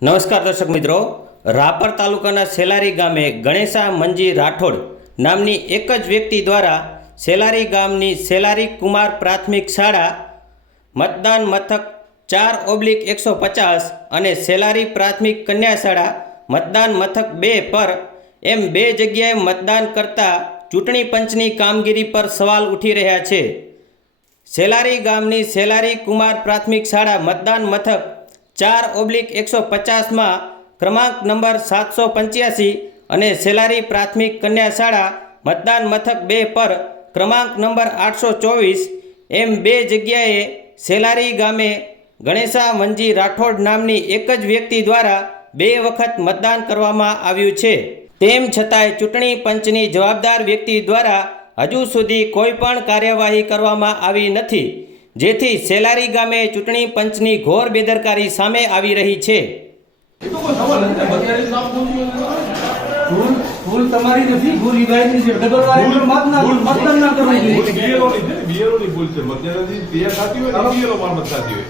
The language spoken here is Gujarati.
નમસ્કાર દર્શક મિત્રો. રાપર તાલુકાના સેલારી ગામે ગણેશા મંજી રાઠોડ નામની એક જ વ્યક્તિ દ્વારા સેલારી ગામની સેલારી કુમાર પ્રાથમિક શાળા મતદાન મથક ચાર ઓબ્લિક એકસો પચાસ અને સેલારી પ્રાથમિક કન્યા શાળા મતદાન મથક બે પર એમ બે જગ્યાએ મતદાન કરતા ચૂંટણી પંચની કામગીરી પર સવાલ ઉઠી રહ્યા છે. સેલારી ગામની સેલારી કુમાર પ્રાથમિક શાળા મતદાન મથક ચાર ઓબ્લિક એકસો પચાસમાં ક્રમાંક નંબર સાતસો પંચ્યાસી અને સેલારી પ્રાથમિક કન્યા શાળા મતદાન મથક બે પર ક્રમાંક નંબર આઠસો ચોવીસ એમ બે જગ્યાએ સેલારી ગામે ગણેશા મંજી રાઠોડ નામની એક જ વ્યક્તિ દ્વારા બે વખત મતદાન કરવામાં આવ્યું છે. તેમ છતાંય ચૂંટણી પંચની જવાબદાર વ્યક્તિ દ્વારા હજુ સુધી કોઈ પણ કાર્યવાહી કરવામાં આવી નથી. જેથી સેલારી ગામે ચૂંટણી પંચની ઘોર બેદરકારી સામે આવી રહી છે. ભૂલ તમારી નથી ભૂલ ઈભાઈની છે ડબલવાળી ભૂલ- મત ના ભૂલ- ના કરવું જોઈએ BLO ની છે ને, ની ભૂલ છે. મતદાનની ક્રિયા થતી હોય ને, BLO મારફત થતી હોય.